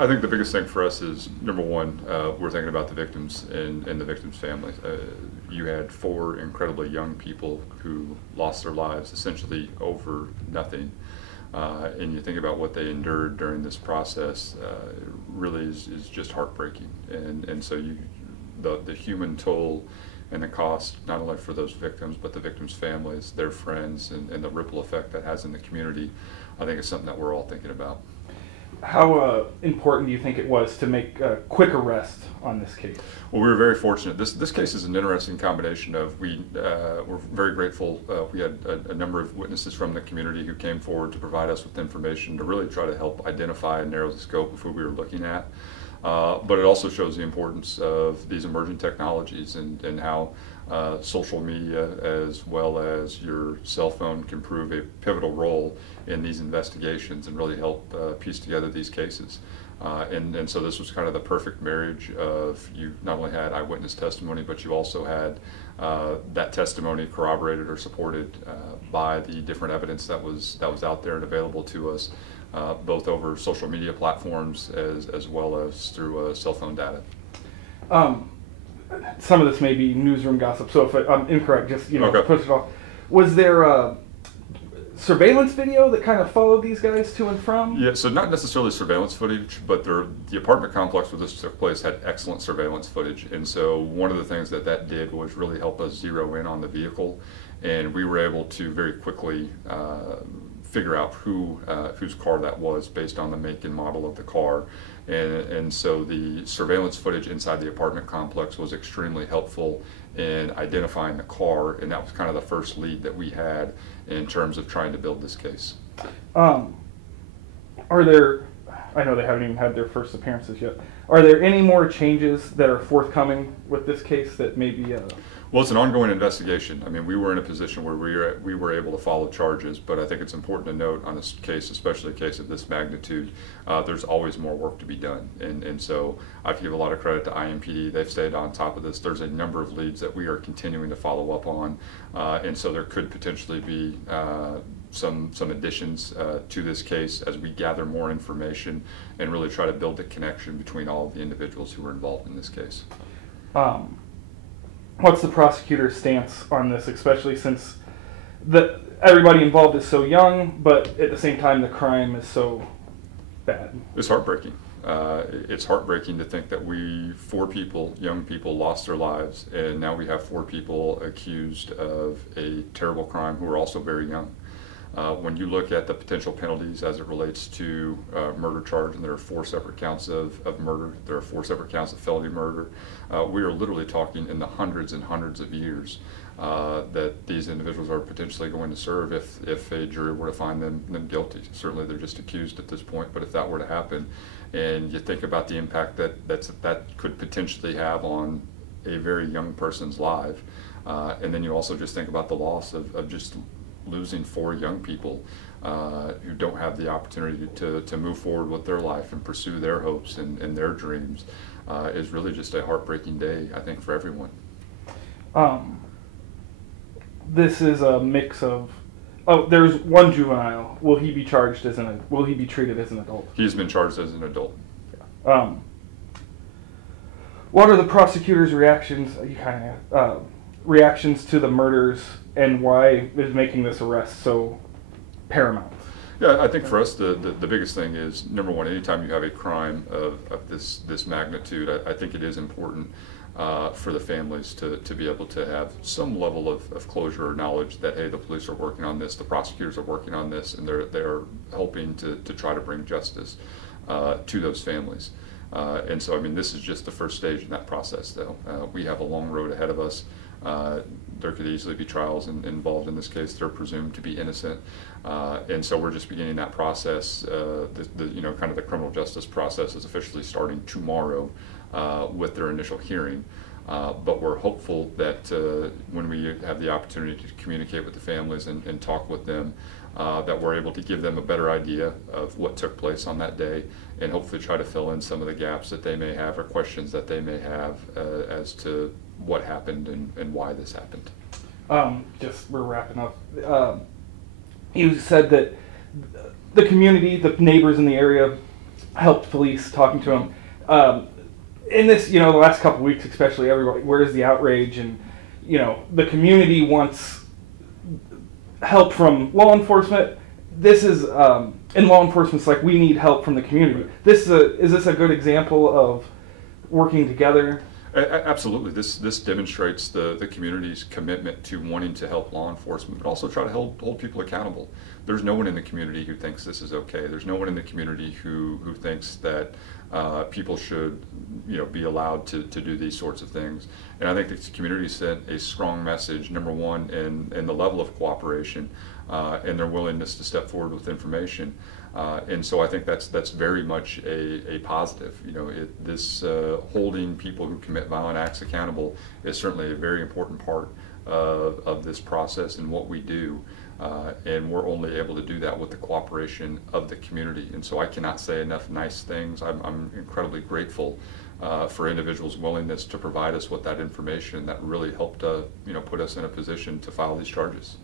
I think the biggest thing for us is, number one, we're thinking about the victims and the victims' families. You had 4 incredibly young people who lost their lives essentially over nothing. And you think about what they endured during this process, really is just heartbreaking. And so the human toll and the cost, not only for those victims, but the victims' families, their friends, and the ripple effect that has in the community, I think is something that we're all thinking about. How important do you think it was to make a quick arrest on this case? Well, we were very fortunate. This case is an interesting combination of, we're very grateful. We had a number of witnesses from the community who came forward to provide us with information to really try to help identify and narrow the scope of who we were looking at. But it also shows the importance of these emerging technologies and how social media as well as your cell phone can prove a pivotal role in these investigations and really help piece together these cases. And so this was kind of the perfect marriage of, you not only had eyewitness testimony, but you also had that testimony corroborated or supported by the different evidence that was out there and available to us, both over social media platforms as well as through cell phone data. Some of this may be newsroom gossip, so if I'm incorrect, just Okay. push it off. Was there a surveillance video that kind of followed these guys to and from? Yeah, so not necessarily surveillance footage, but the apartment complex where this took place had excellent surveillance footage. And so one of the things that did was really help us zero in on the vehicle, and we were able to very quickly figure out whose car that was based on the make and model of the car. And so the surveillance footage inside the apartment complex was extremely helpful in identifying the car, and that was kind of the first lead that we had in terms of trying to build this case. Are there, I know they haven't even had their first appearances yet, are there any more changes that are forthcoming with this case that maybe... Well, it's an ongoing investigation. I mean, we were in a position where we were able to follow charges, but I think it's important to note on this case, especially a case of this magnitude, there's always more work to be done. And so I have to give a lot of credit to IMPD. They've stayed on top of this. There's a number of leads that we are continuing to follow up on, and so there could potentially be some additions to this case as we gather more information and really try to build a connection between all of the individuals who were involved in this case. What's the prosecutor's stance on this, especially since everybody involved is so young, but at the same time the crime is so bad? It's heartbreaking. It's heartbreaking to think that 4 people, young people, lost their lives, and now we have 4 people accused of a terrible crime who are also very young. When you look at the potential penalties as it relates to murder charge, and there are 4 separate counts of murder, there are 4 separate counts of felony murder, we are literally talking in the hundreds and hundreds of years that these individuals are potentially going to serve if a jury were to find them guilty. Certainly they're just accused at this point, but if that were to happen, and you think about the impact that could potentially have on a very young person's life, and then you also just think about the loss of just losing 4 young people who don't have the opportunity to move forward with their life and pursue their hopes and their dreams, is really just a heartbreaking day, I think, for everyone. This is a mix of, there's one juvenile. Will he be charged will he be treated as an adult? He's been charged as an adult. Yeah. What are the prosecutor's reactions? Reactions to the murders, and why is making this arrest so paramount? Yeah, I think for us the biggest thing is, number one, anytime you have a crime of this magnitude, I think it is important for the families to be able to have some level of closure or knowledge that, hey, the police are working on this, the prosecutors are working on this, and they're helping to try to bring justice to those families. And so, I mean, this is just the first stage in that process, though. We have a long road ahead of us. There could easily be trials involved in this case. They're presumed to be innocent, and so we're just beginning that process. Kind of the criminal justice process is officially starting tomorrow with their initial hearing. But we're hopeful that when we have the opportunity to communicate with the families and talk with them, that we're able to give them a better idea of what took place on that day, and hopefully try to fill in some of the gaps that they may have or questions that they may have as to what happened and why this happened. We're wrapping up. You said that the community, the neighbors in the area, helped police, talking to them. In this, the last couple of weeks, especially, everybody, where's the outrage? And, the community wants help from law enforcement. This is, in law enforcement, it's like we need help from the community. Is this a good example of working together? Absolutely. This demonstrates the community's commitment to wanting to help law enforcement, but also try to hold people accountable. There's no one in the community who thinks this is okay. There's no one in the community who thinks that people should be allowed to do these sorts of things. And I think the community sent a strong message, number one, in the level of cooperation and their willingness to step forward with information. And so I think that's very much a positive. This holding people who commit violent acts accountable is certainly a very important part of this process and what we do. And we're only able to do that with the cooperation of the community. And so I cannot say enough nice things. I'm incredibly grateful for individuals' willingness to provide us with that information that really helped put us in a position to file these charges.